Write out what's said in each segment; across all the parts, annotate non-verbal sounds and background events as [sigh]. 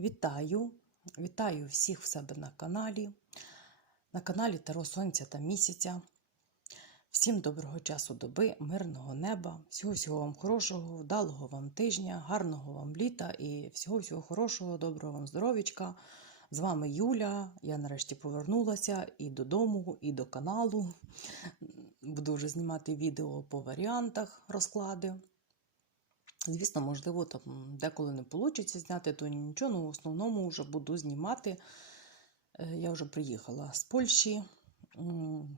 Вітаю! Вітаю всіх в себе на каналі, на каналі Таро Сонця та Місяця. Всім доброго часу доби, мирного неба, всього-всього вам хорошого, вдалого вам тижня, гарного вам літа і всього-всього хорошого, доброго вам здоров'ячка. З вами Юля. Я нарешті повернулася і додому, і до каналу. Буду вже знімати відео по варіантах розклади. Звісно, можливо, там деколи не вийде зняти, то нічого, ну в основному вже буду знімати. Е, Я вже приїхала з Польщі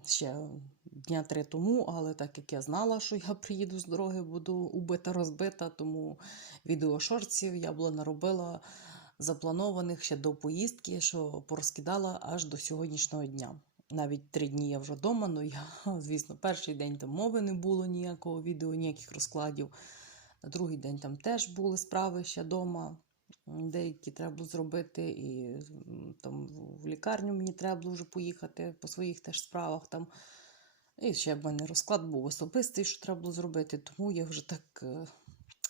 ще дня три тому, але так як я знала, що я приїду з дороги, буду убита, розбита, тому відео шортів я була наробила запланованих ще до поїздки, що порозкидала аж до сьогоднішнього дня. Навіть три дні я вже вдома, але я, [laughs] звісно, перший день там мови не було ніякого відео, ніяких розкладів. Другий день там теж були справи ще вдома, деякі треба було зробити, і там в лікарню мені треба було вже поїхати по своїх теж справах там. І ще в мене розклад був особистий, що треба було зробити, тому я вже так, е,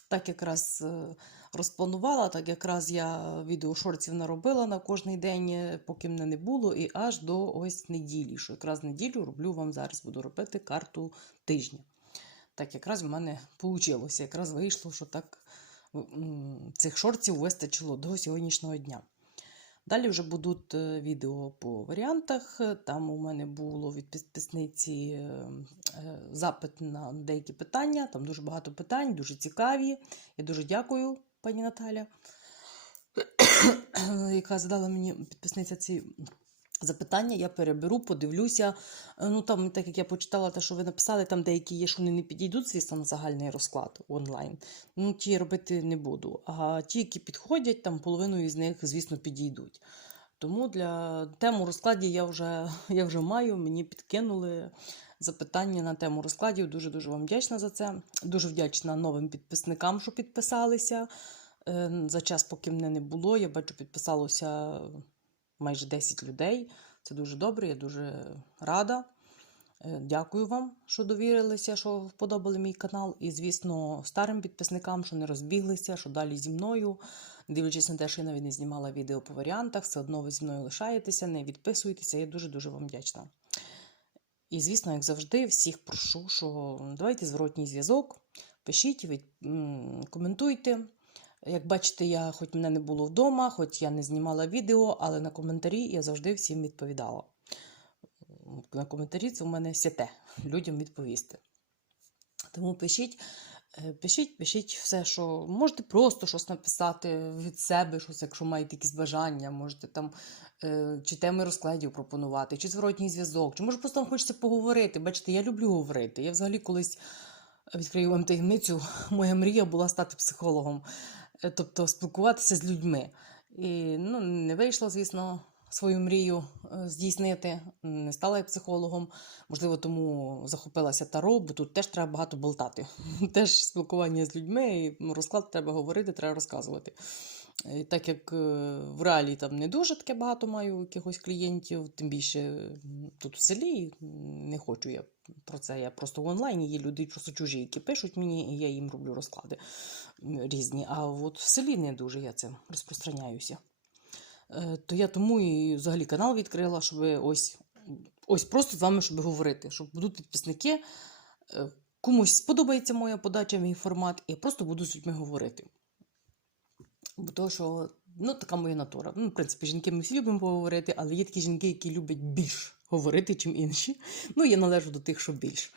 так якраз е, розпланувала, так якраз я відео шортів наробила на кожний день, е, поки мене не було, і аж до ось неділі, що якраз неділю роблю вам зараз, буду робити карту тижня. Так якраз в мене вийшло. Якраз вийшло, що так цих шортів вистачило до сьогоднішнього дня. Далі вже будуть е, відео по варіантах. Там у мене було від підписниці е, запит на деякі питання. Там дуже багато питань, дуже цікаві. Я дуже дякую, пані Наталя, [clears throat] яка задала мені підписниця ці запитання. Я переберу, подивлюся. Е, Ну там, так як я почитала те, що ви написали, там деякі є, що вони не підійдуть, звісно, на загальний розклад онлайн. Ну, ті робити не буду. А ті, які підходять, там половину із них, звісно, підійдуть. Тому для тему розкладів я вже, [laughs] я вже маю, мені підкинули запитання на тему розкладів. Дуже-дуже вам вдячна за це. Дуже вдячна новим підписникам, що підписалися. Е, За час, поки мене не було, я бачу, підписалося майже 10 людей. Це дуже добре, я дуже рада. Е, Дякую вам, що довірилися, що вподобали мій канал. І, звісно, старим підписникам, що не розбіглися, що далі зі мною. Дивлячись на те, що я навіть не знімала відео по варіантах, все одно ви зі мною лишаєтеся, не відписуєтеся. Я дуже-дуже вам вдячна. І, звісно, як завжди, всіх прошу, що давайте зворотній зв'язок, пишіть, коментуйте. Як бачите, я хоч мене не було вдома, хоч я не знімала відео, але на коментарі я завжди всім відповідала. На коментарі це у мене святе людям відповісти. Тому пишіть, е, пишіть, пишіть все, що можете просто щось написати від себе, щось, якщо маєте якісь бажання, можете там е, чи теми розкладів пропонувати, чи зворотній зв'язок, чи може просто вам хочеться поговорити. Бачите, я люблю говорити. Я взагалі колись відкрию вам таємницю, [laughs] моя мрія була стати психологом, е, тобто спілкуватися з людьми. І ну, не вийшло, звісно, свою мрію е, здійснити. Не стала я психологом. Можливо, тому захопилася таро, бо тут теж треба багато болтати. [laughs] Теж спілкування з людьми, і розклад треба говорити, треба розказувати. І так як е, в реалі там не дуже таке багато маю якихось клієнтів, тим більше тут в селі не хочу я про це. Я просто в онлайні є люди просто чужі, які пишуть мені, і я їм роблю розклади різні. А от в селі не дуже я цим розпространяюся. Е, То я тому і взагалі канал відкрила, щоб ось, ось просто з вами щоб говорити, щоб будуть підписники. е, Комусь сподобається моя подача, мій формат, і я просто буду з людьми говорити. Бо то, що ну, така моя натура. Ну, в принципі, жінки ми всі любимо поговорити, але є такі жінки, які люблять більш говорити, чим інші. Ну, я належу до тих, що більш.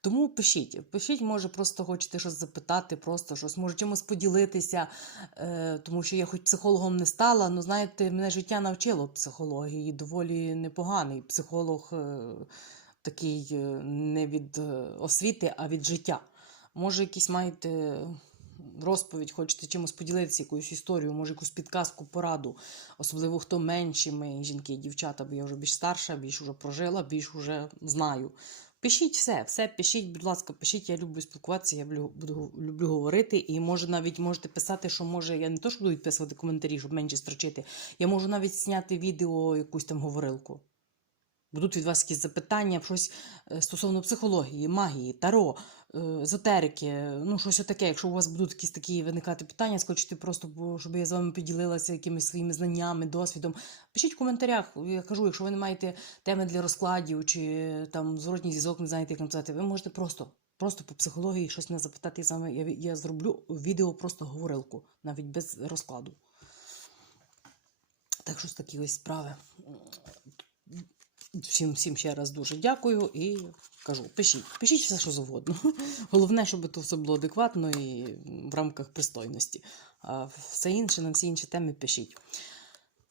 Тому пишіть, пишіть, може, просто хочете щось запитати, просто щось, може чимось поділитися, е, тому що я хоч психологом не стала, але знаєте, мене життя навчило психології, доволі непоганий психолог, е, такий е, не від е, освіти, а від життя. Може, якісь маєте розповідь, хочете чимось поділитися, якоюсь історією, може якусь підказку, пораду, особливо хто менші ми, жінки і дівчата, бо я вже більш старша, більш вже прожила, більш вже знаю. Пишіть все, все пишіть, будь ласка, пишіть, я люблю спілкуватися, я люблю, люблю говорити. І може навіть можете писати, що може я не то, що буду відписувати коментарі, щоб менше строчити. Я можу навіть зняти відео, якусь там говорилку. Будуть від вас якісь запитання, щось е, стосовно психології, магії, таро, езотерики, ну щось таке, якщо у вас будуть якісь такі виникати питання, схочете просто, щоб я з вами поділилася якимись своїми знаннями, досвідом. Пишіть в коментарях. Я кажу, якщо ви не маєте теми для розкладів чи там зворотній зв'язок, не знаєте, як написати, ви можете просто. Просто по психології щось не запитати вами. Я, я зроблю відео просто говорилку, навіть без розкладу. Так що з такі ось справи. Всім, всім ще раз дуже дякую і кажу, пишіть, пишіть все, що завгодно. [laughs] Головне, щоб це все було адекватно і в рамках пристойності. А все інше, на всі інші теми пишіть.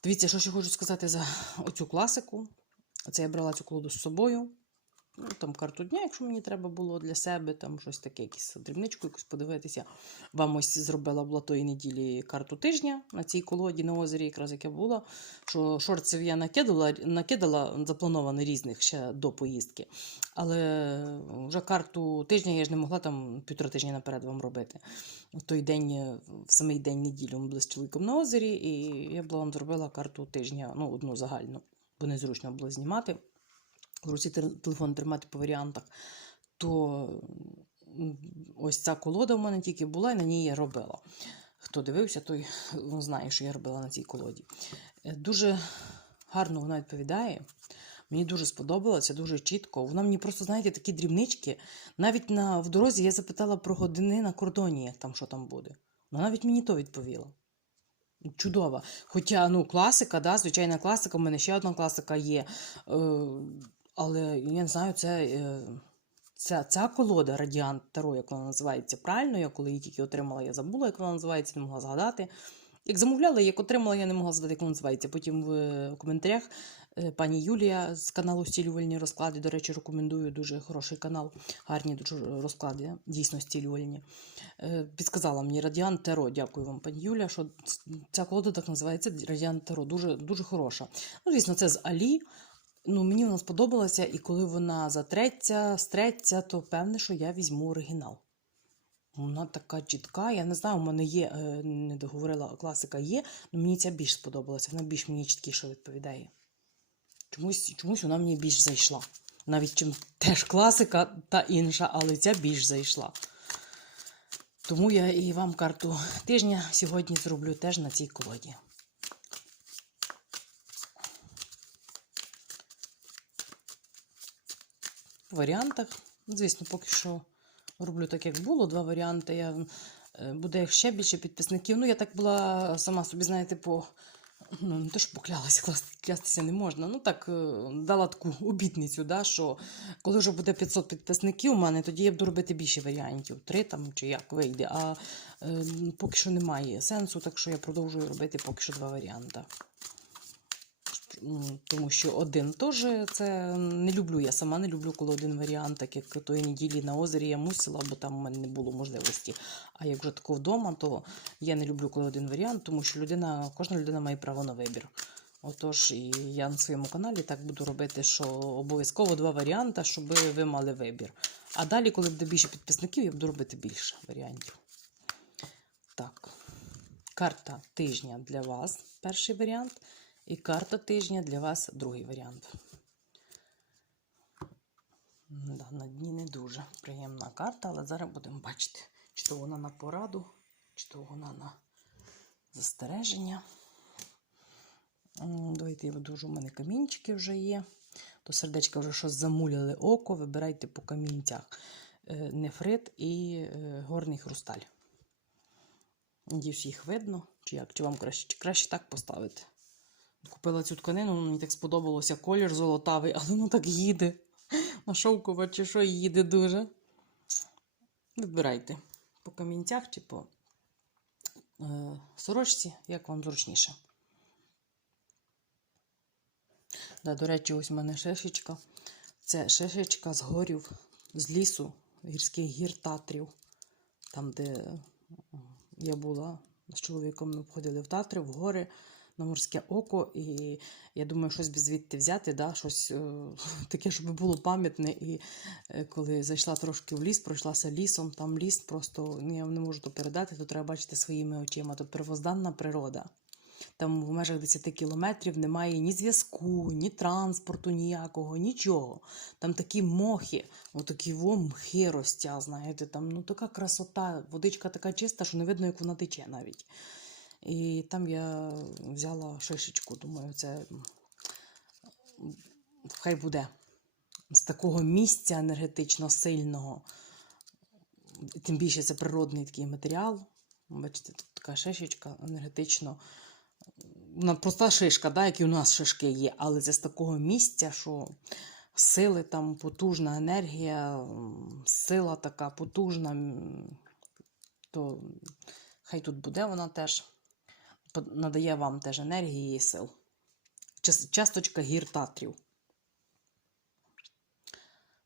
Дивіться, що ще хочу сказати за оцю класику. Це я брала цю колоду з собою. Ну, там карту дня, якщо мені треба було для себе, там щось таке, якусь дрібничку якусь подивитися. Вам ось зробила була тої неділі карту тижня на цій колоді на озері, якраз яке було. Що шорців я накидала, накидала заплановано різних ще до поїздки. Але вже карту тижня я ж не могла там півтора тижня наперед вам робити. В той день, в самий день неділі ми були з чоловіком на озері, і я була вам зробила карту тижня, ну, одну загальну, бо незручно було знімати руці телефон тримати по варіантах, то ось ця колода в мене тільки була, і на ній я робила. Хто дивився, той ну, знає, що я робила на цій колоді. Е, Дуже гарно вона відповідає. Мені дуже сподобалося, дуже чітко. Вона мені просто, знаєте, такі дрібнички. Навіть на, в дорозі я запитала про години на кордоні, там що там буде. Вона навіть мені то відповіла. Чудова. Хоча, ну, класика, да, звичайна класика, в мене ще одна класика є. Е, але я не знаю, це, е, ця, ця колода Радіант Таро, як вона називається правильно. Я коли її тільки отримала, я забула, як вона називається, не могла згадати. Як замовляла, як отримала, я не могла згадати, як вона називається. Потім в е, коментарях е, пані Юлія з каналу Стілювальні розклади. До речі, рекомендую дуже хороший канал, гарні дуже розклади, дійсно стілювальні. Підказала мені Радіант Таро. Дякую вам, пані Юля, що ця колода так називається Радіант Таро. Дуже, дуже хороша. Ну, звісно, це з Алі. Ну, мені вона сподобалася, і коли вона затреться, стреться, то певне, що я візьму оригінал. Вона така чітка. Я не знаю, у мене є, е, не договорила, класика є, але мені ця більш сподобалася. Вона більш мені чіткіше відповідає. Чомусь, чомусь вона мені більш зайшла. Навіть чим теж класика та інша, але ця більш зайшла. Тому я і вам карту тижня сьогодні зроблю теж на цій колоді. Варіантах. Ну, Звісно, поки що роблю так, як було. Два варіанти. Я, е, буде ще більше підписників. Ну, я так була сама собі, знаєте, по. Ну, не те, що поклялася, клястися не можна. Ну так, е, дала таку обітницю, да, що коли вже буде 500 підписників у мене, тоді я буду робити більше варіантів. Три там чи як вийде. А е, поки що немає сенсу, так що я продовжую робити поки що два варіанти. Тому що один теж це не люблю. Я сама не люблю, коли один варіант, так як тої неділі на озері я мусила, бо там у мене не було можливості. А як вже тако вдома, то я не люблю, коли один варіант, тому що людина, кожна людина має право на вибір. Отож, і я на своєму каналі так буду робити, що обов'язково два варіанти, щоб ви мали вибір. А далі, коли буде більше підписників, я буду робити більше варіантів. Так, карта тижня для вас перший варіант. І карта тижня для вас другий варіант. Да, на дні не дуже приємна карта, але зараз будемо бачити, чи то вона на пораду, чи то вона на застереження. Давайте я видужу, у мене камінчики вже є. До сердечка вже щось замуляли око. Вибирайте по камінцях Е, нефрит і е, горний хрусталь. Надіюсь, їх видно, чи як, чи вам краще, чи краще так поставити. Купила цю тканину, мені так сподобалося колір золотавий, але воно так їде. [laughs] На шовкова чи що їде дуже. Вибирайте по камінцях чи по е, сорочці, як вам зручніше. Да, до речі, ось у мене шишечка. Це шишечка з горів, з лісу, гірських гір Татрів. Там, де я була з чоловіком, ми входили в Татри, в гори на морське око, і я думаю, щось би звідти взяти, да, щось е, [laughs] таке, щоб було пам'ятне. І е, коли зайшла трошки в ліс, пройшлася лісом, там ліс просто ну, я не можу то передати, то треба бачити своїми очима. То первозданна природа. Там в межах 10 кілометрів немає ні зв'язку, ні транспорту ніякого, нічого. Там такі мохи, отакі во мхи ростя, знаєте, там ну така красота, водичка така чиста, що не видно, як вона тече навіть. І там я взяла шишечку, думаю, це хай буде з такого місця енергетично сильного. Тим більше це природний такий матеріал. Бачите, тут така шишечка енергетично. Вона проста шишка, да, як і у нас шишки є, але це з такого місця, що сили там потужна енергія, сила така потужна, то хай тут буде вона теж надає вам теж енергії і сил. Часточка гір Татрів.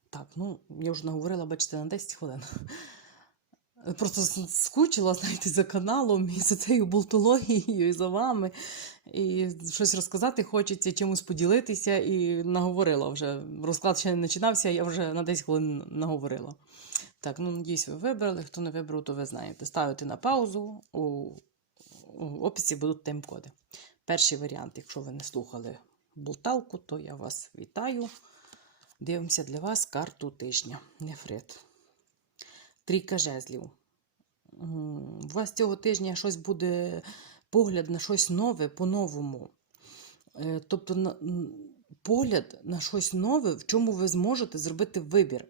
Так, ну, я вже наговорила, бачите, на 10 хвилин. Просто скучила, знаєте, за каналом і за цією болтологією, і за вами. І щось розказати хочеться, чимось поділитися, і наговорила вже. Розклад ще не починався, я вже на 10 хвилин наговорила. Так, ну надіюсь, ви вибрали. Хто не вибрав, то ви знаєте. Ставите на паузу. У описі будуть тайм-коди. Перший варіант, якщо ви не слухали болталку, то я вас вітаю. Дивимося для вас карту тижня. Нефрит. Трійка жезлів. У вас цього тижня щось буде погляд на щось нове по-новому. Е, Тобто погляд на щось нове, в чому ви зможете зробити вибір.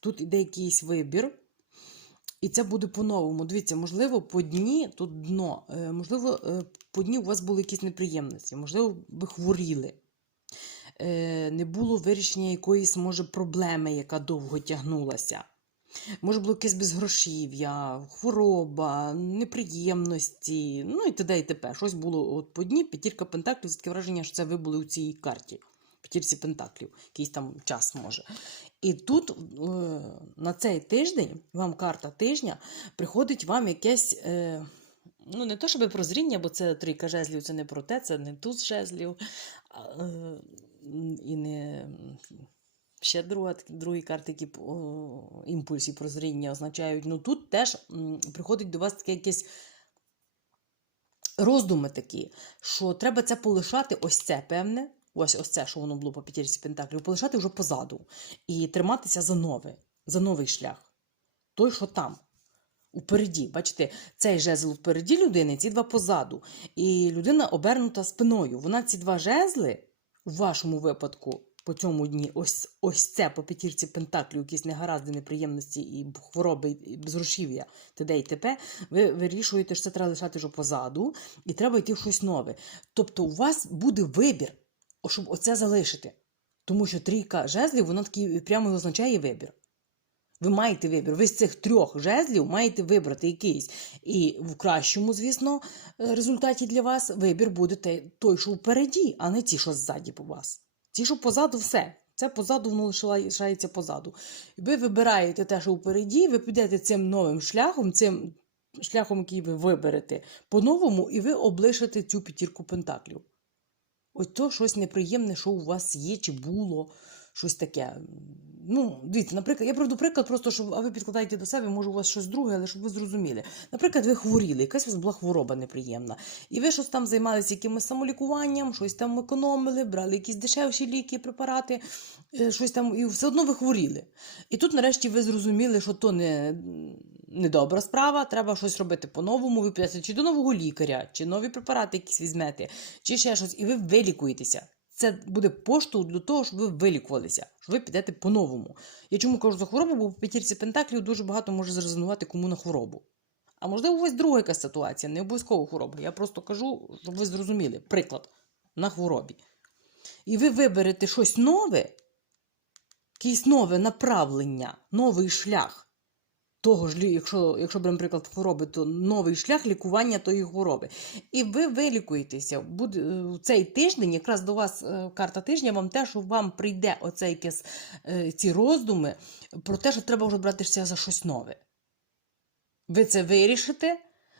Тут іде якийсь вибір, і це буде по-новому. Дивіться, можливо, по дні тут дно, е, можливо, е, по дні у вас були якісь неприємності, можливо, ви хворіли. Е, Не було вирішення якоїсь, може, проблеми, яка довго тягнулася. Може було якесь безгрошів'я, хвороба, неприємності, ну і т.д. і т.п. Щось було от по дні, п'ятірка пентаклів, таке враження, що це ви були у цій карті. П'ятірці пентаклів, якийсь там час може. І тут е, на цей тиждень, вам карта тижня, приходить вам якесь. Е, Ну, не то, щоб прозріння, бо це трійка жезлів, це не про те, це не туз жезлів, е, і не ще друга, другі карти, які імпульсі прозріння означають. Ну тут теж приходить до вас таке якесь роздуми такі, що треба це полишати, ось це певне, ось ось це, що воно було по п'ятірці пентаклів, полишати вже позаду і триматися за нове, за новий шлях. Той, що там. Упереді, бачите, цей жезл впереді людини, ці два позаду. І людина обернута спиною. Вона ці два жезли у вашому випадку по цьому дні, ось, ось це по п'ятірці пентаклів, якісь негаразди, неприємності і хвороби, і безгрошів'я, т.д. і т.п., ви вирішуєте, що це треба лишати вже позаду, і треба йти в щось нове. Тобто у вас буде вибір, щоб оце залишити. Тому що трійка жезлів, вона такий прямо означає вибір. Ви маєте вибір. Ви з цих трьох жезлів маєте вибрати якийсь. І в кращому, звісно, е, результаті для вас вибір буде той, що впереді, а не ті, що ззаді по вас. Ті, що позаду, все. Це позаду, воно лишається позаду. Ви вибираєте те, що впереді, ви підете цим новим шляхом, цим шляхом, який ви виберете по-новому, і ви облишите цю п'ятірку пентаклів. Ось то щось неприємне, що у вас є, чи було, щось таке. Ну, дивіться, наприклад, я приведу приклад, просто щоб, а ви підкладаєте до себе, може, у вас щось друге, але щоб ви зрозуміли. Наприклад, ви хворіли, якась у вас була хвороба неприємна. І ви щось там займалися якимось самолікуванням, щось там економили, брали якісь дешевші ліки, препарати, е, щось там, і все одно ви хворіли. І тут, нарешті, ви зрозуміли, що то не, не добра справа, треба щось робити по-новому. Ви підете чи до нового лікаря, чи нові препарати якісь візьмете, чи ще щось, і ви вилікуєтеся. Це буде поштовх для того, щоб ви вилікувалися, що ви підете по-новому. Я чому кажу за хворобу, бо в п'ятірці пентаклів дуже багато може зрезонувати кому на хворобу. А можливо, у вас друга якась ситуація, не обов'язково хвороба. Я просто кажу, щоб ви зрозуміли. Приклад на хворобі. І ви виберете щось нове, якесь нове направлення, новий шлях. Того ж, якщо, якщо беремо приклад хвороби, то новий шлях лікування тої хвороби. І ви вилікуєтеся. Буде цей тиждень, якраз до вас е, карта тижня, вам те, що вам прийде оце якесь, е, ці роздуми про те, що треба вже братися за щось нове. Ви це вирішите,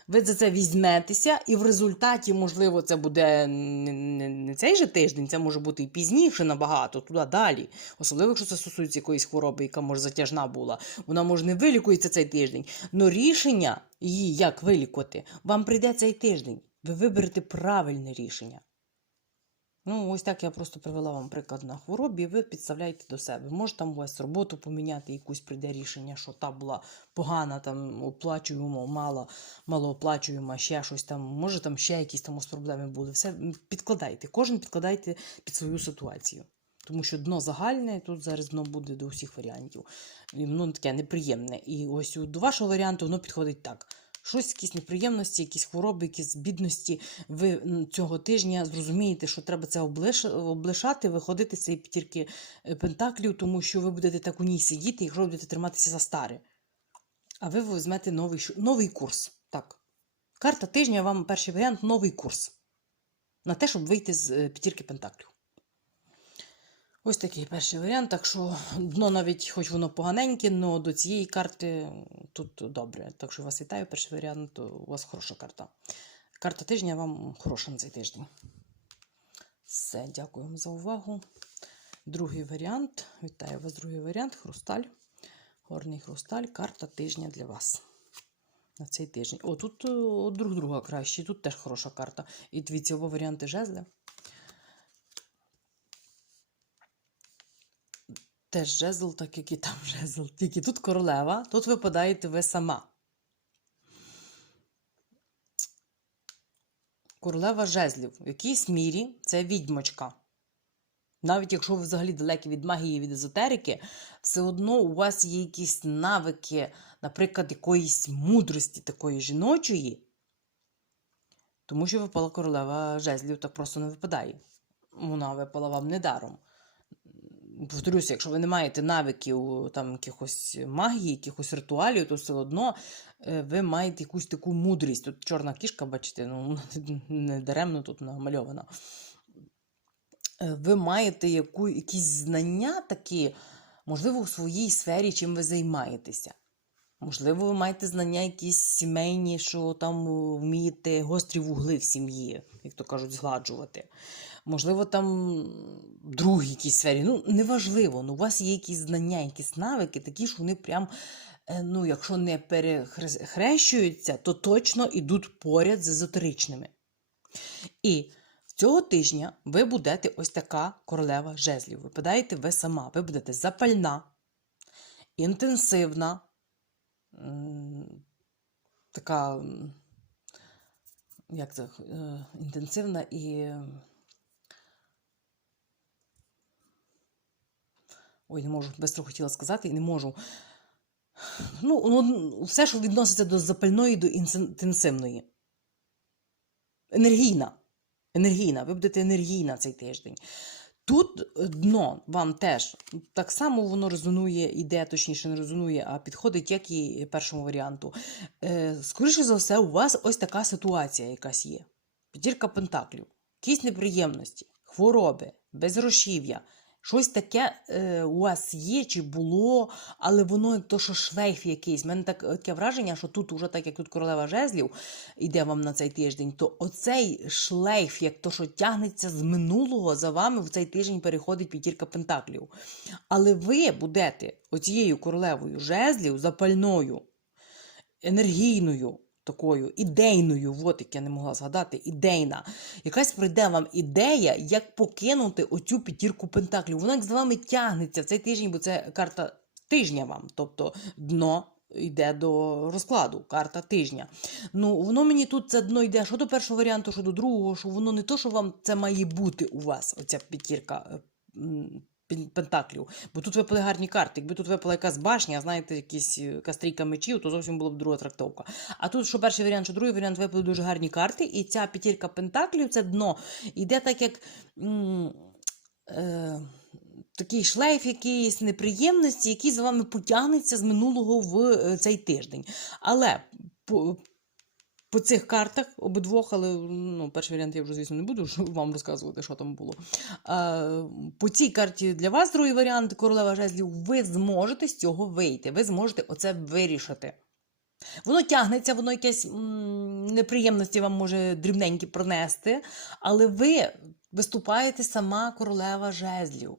ви за це візьметеся, і в результаті, можливо, це буде не, цей же тиждень, це може бути і пізніше набагато, туди далі. Особливо, якщо це стосується якоїсь хвороби, яка може затяжна була. Вона може не вилікується цей тиждень. але рішення її, як вилікувати, вам прийде цей тиждень. ви виберете правильне рішення. Ну, ось так я просто привела вам приклад на хворобі, ви підставляєте до себе. Може там у вас роботу поміняти, якусь прийде рішення, що та була погана, там оплачуємо, мало, малооплачуємо, ще щось там, може там ще якісь там проблеми були. Все підкладайте, кожен підкладайте під свою ситуацію. Тому що дно загальне, тут зараз дно буде до всіх варіантів. І воно таке неприємне. І ось до вашого варіанту воно підходить так. Щось, якісь неприємності, якісь хвороби, якісь бідності. Ви цього тижня зрозумієте, що треба це облишати, виходити з цієї п'ятірки е, пентаклів, тому що ви будете так у ній сидіти, якщо будете триматися за старе. А ви візьмете новий, новий курс. Так. Карта тижня вам перший варіант новий курс. На те, щоб вийти з е, п'ятірки пентаклів. Ось такий перший варіант. Так що дно навіть, хоч воно поганеньке, але до цієї карти тут добре. Так що вас вітаю, перший варіант, у вас хороша карта. Карта тижня вам хороша на цей тиждень. Все, дякую вам за увагу. Другий варіант. Вітаю вас, другий варіант. Хрусталь. Горний хрусталь. Карта тижня для вас. На цей тиждень. О, тут друг друга краще. Тут теж хороша карта. І дивіться, оба варіанти жезли. Теж жезл, так як і там [laughs] жезл. Тільки тут королева, тут випадаєте ви сама. Королева жезлів. В якійсь мірі це відьмочка. Навіть якщо ви взагалі далекі від магії, від езотерики, все одно у вас є якісь навики, наприклад, якоїсь мудрості такої жіночої, тому що випала королева жезлів, так просто не випадає. Вона випала вам недаром. Повторюся, якщо ви не маєте навиків там якихось магії, якихось ритуалів, то все одно е, ви маєте якусь таку мудрість. Тут чорна кішка, бачите, ну [laughs] не даремно тут намальована. Е, Ви маєте яку, якісь знання такі, можливо, у своїй сфері, чим ви займаєтеся. Можливо, ви маєте знання якісь сімейні, що там вмієте гострі вугли в сім'ї, як то кажуть, згладжувати. Можливо, там в другій якійсь сфері. Ну, неважливо, ну, у вас є якісь знання, якісь навики, такі, що вони прям, е, ну, якщо не перехрещуються, то точно йдуть поряд з езотеричними. І цього тижня ви будете ось така королева жезлів. Випадаєте ви сама. Ви будете запальна, інтенсивна, така, як це, е, інтенсивна і. Ой, не можу, бистро хотіла сказати і не можу. Ну, ну, все, що відноситься до запальної, до інтенсивної. Енергійна. Енергійна. Ви будете енергійна цей тиждень. Тут дно вам теж так само воно резонує, іде, точніше, не резонує, а підходить, як і першому варіанту. Е, скоріше за все, у вас ось така ситуація якась є. П'ятірка пентаклів, якісь неприємності, хвороби, безгрошів'я. Щось таке е, у вас є чи було, але воно то, що шлейф якийсь. У мене так, таке враження, що тут, уже так як тут королева жезлів йде вам на цей тиждень, то оцей шлейф, як то, що тягнеться з минулого, за вами в цей тиждень переходить п'ятірка пентаклів. Але ви будете оцією королевою жезлів запальною, енергійною. Такою ідейною, от як я не могла згадати, ідейна. Якась прийде вам ідея, як покинути оцю п'ятірку пентаклів. Вона як з вами тягнеться в цей тиждень, бо це карта тижня вам. Тобто дно йде до розкладу, карта тижня. Ну, воно мені тут це дно йде, що до першого варіанту, що до другого, що воно не то, що вам це має бути у вас, оця п'ятірка. Пентаклів, бо тут випали гарні карти. Якби тут випала якась башня, знаєте, якісь е, якась трійка мечів, то зовсім була б друга трактовка. А тут, що перший варіант, що другий варіант випали дуже гарні карти, і ця п'ятірка пентаклів, це дно, йде так, як е, такий шлейф, якийсь неприємності, який за вами потягнеться з минулого в е, цей тиждень. Але по, цих картах обидвох, але ну, перший варіант я вже, звісно, не буду вам розказувати, що там було. А, по цій карті для вас, другий варіант, королева жезлів, ви зможете з цього вийти. Ви зможете оце вирішити. Воно тягнеться, воно якесь неприємності вам може дрібненькі пронести, але ви виступаєте сама королева жезлів.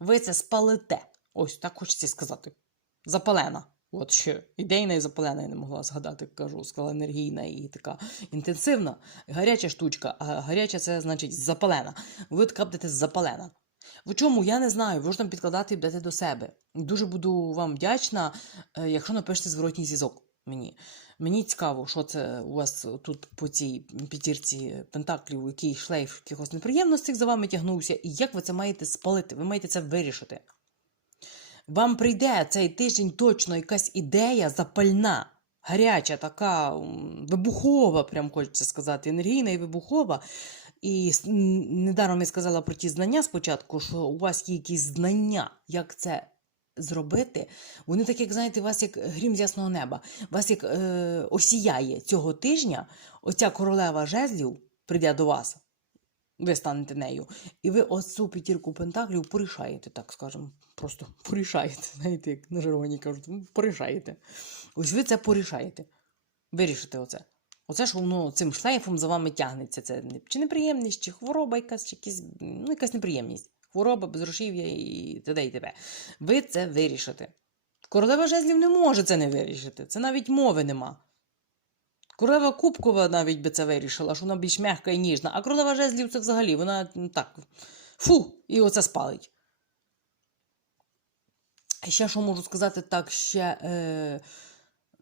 Ви це спалите. Ось так хочеться сказати. Запалена. От ще ідейна і запалена, я не могла згадати, кажу, сказала енергійна і така інтенсивна. Гаряча штучка, а гаряча це значить запалена. Ви така будете запалена. В чому я не знаю, ви ж там підкладати і будете до себе. Дуже буду вам вдячна, е, якщо напишете зворотній зв'язок мені. Мені цікаво, що це у вас тут по цій п'ятірці пентаклів, який шлейф якихось неприємностей за вами тягнувся, і як ви це маєте спалити? Ви маєте це вирішити. Вам прийде цей тиждень точно якась ідея запальна, гаряча, така вибухова, прям хочеться сказати, енергійна і вибухова. І недаром я сказала про ті знання спочатку, що у вас є якісь знання, як це зробити. Вони так, як знаєте, вас як грім з ясного неба, вас як е, осіяє цього тижня, оця королева жезлів прийде до вас, ви станете нею, і ви оцю п'ятірку пентаклів порішаєте, так скажемо. Просто порішаєте, [laughs] знаєте, як на жаргоні кажуть, ну, порішаєте. Ось ви це порішаєте. Вирішите оце. Оце ж воно цим шлейфом за вами тягнеться. Це чи неприємність, чи хвороба якась, чи якісь, ну, якась неприємність. Хвороба, безгрошів'я і т.д. і т.п. Ви це вирішите. Королева жезлів не може це не вирішити. Це навіть мови нема. Королева Кубкова навіть би це вирішила, що вона більш м'яка і ніжна, а королева жезлів це взагалі, вона так. Фу, і оце спалить. Ще що можу сказати так, ще е,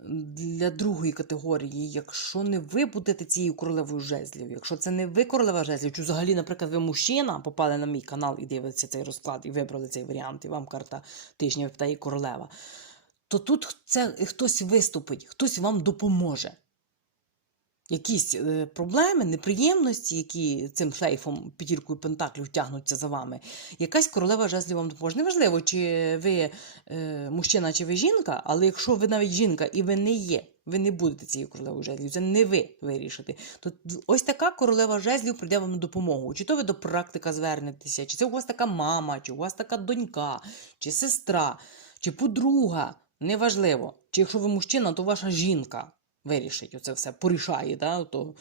для другої категорії, якщо не ви будете цією королевою жезлів, якщо це не ви королева жезлів, чи взагалі, наприклад, ви мужчина, попали на мій канал і дивитеся цей розклад, і вибрали цей варіант, і вам карта тижня випадає королева, то тут це хтось виступить, хтось вам допоможе. Якісь е, проблеми, неприємності, які цим шлейфом п'ятіркою пентаклів тягнуться за вами, якась королева жезлів вам допоможе. Неважливо, чи ви е, мужчина, чи ви жінка, але якщо ви навіть жінка і ви не є, ви не будете цією королевою жезлів, це не ви вирішите. То ось така королева жезлів прийде вам на допомогу. Чи то ви до практика звернетеся, чи це у вас така мама, чи у вас така донька, чи сестра, чи подруга. Неважливо. Чи якщо ви мужчина, то ваша жінка вирішить оце все, порішає, да, то,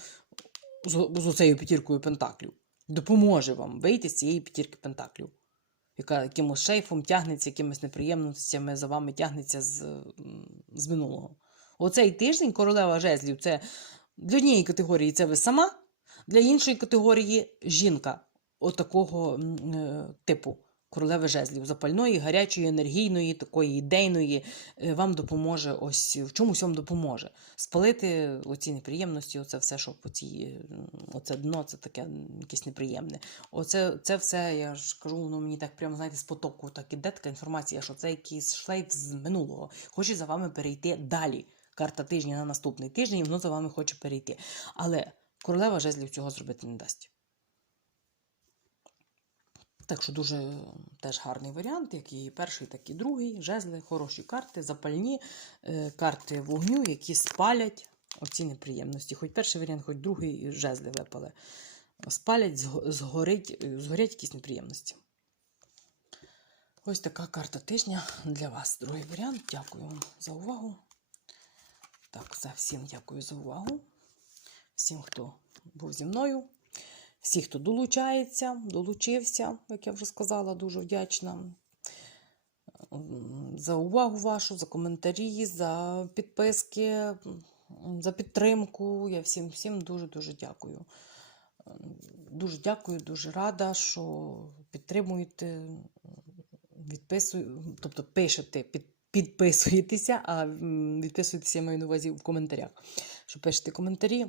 з, з оцею п'ятіркою пентаклів. Допоможе вам вийти з цієї п'ятірки пентаклів, яка якимось шейфом тягнеться, якимись неприємностями за вами тягнеться з, з минулого. Оцей тиждень королева жезлів це для однієї категорії це ви сама, для іншої категорії жінка отакого е, типу. Королеви жезлів запальної, гарячої, енергійної, такої ідейної, е, вам допоможе ось в чомусь вам допоможе спалити оці неприємності, оце все, що по цій, м, оце дно, це таке якесь неприємне. Оце це все, я ж кажу, воно мені так прямо, знаєте, з потоку так іде така інформація, що це якийсь шлейф з минулого. Хоче за вами перейти далі. Карта тижня на наступний тиждень, воно за вами хоче перейти. Але королева жезлів цього зробити не дасть. Так що дуже теж гарний варіант, як і перший, так і другий. Жезли, хороші карти, запальні е, карти вогню, які спалять оці неприємності. Хоч перший варіант, хоч другий жезли випали. Спалять, згорить, е, згорять якісь неприємності. Ось така карта тижня для вас. Другий варіант. Дякую вам за увагу. Так, все, всім дякую за увагу. Всім, хто був зі мною. Всі, хто долучається, долучився, як я вже сказала, дуже вдячна за увагу вашу, за коментарі, за підписки, за підтримку. Я всім всім дуже-дуже дякую. Дуже дякую, дуже рада, що підтримуєте, відписую, тобто пишете, під, підписуєтеся, а відписуєтеся, я маю на увазі в коментарях. Що пишете коментарі.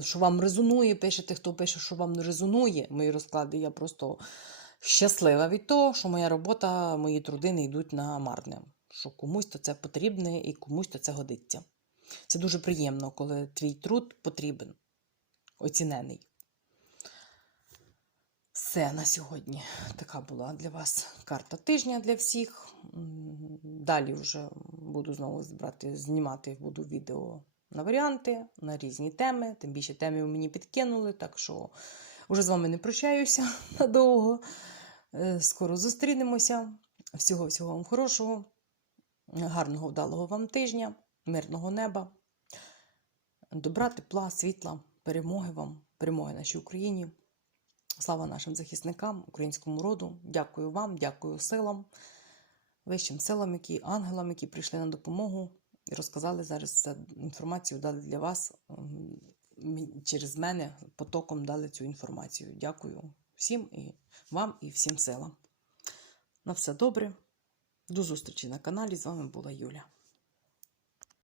Що вам резонує, пишете, хто пише, що вам не резонує мої розклади. Я просто щаслива від того, що моя робота, мої труди не йдуть на марне. Що комусь то це потрібне і комусь то це годиться. Це дуже приємно, коли твій труд потрібен, оцінений. Все на сьогодні. Така була для вас карта тижня для всіх. Далі вже буду знову збирати, знімати буду відео на варіанти, на різні теми. Тим більше теми мені підкинули, так що вже з вами не прощаюся [laughs] надовго. Е, Скоро зустрінемося. Всього всього вам хорошого, гарного вдалого вам тижня, мирного неба, добра, тепла, світла, перемоги вам, перемоги нашій Україні. Слава нашим захисникам, українському роду. Дякую вам, дякую силам. вищим силам, які ангелам, які прийшли на допомогу розказали зараз інформацію, дали для вас через мене потоком дали цю інформацію. Дякую всім і вам, і всім силам. На все добре. До зустрічі на каналі. З вами була Юля.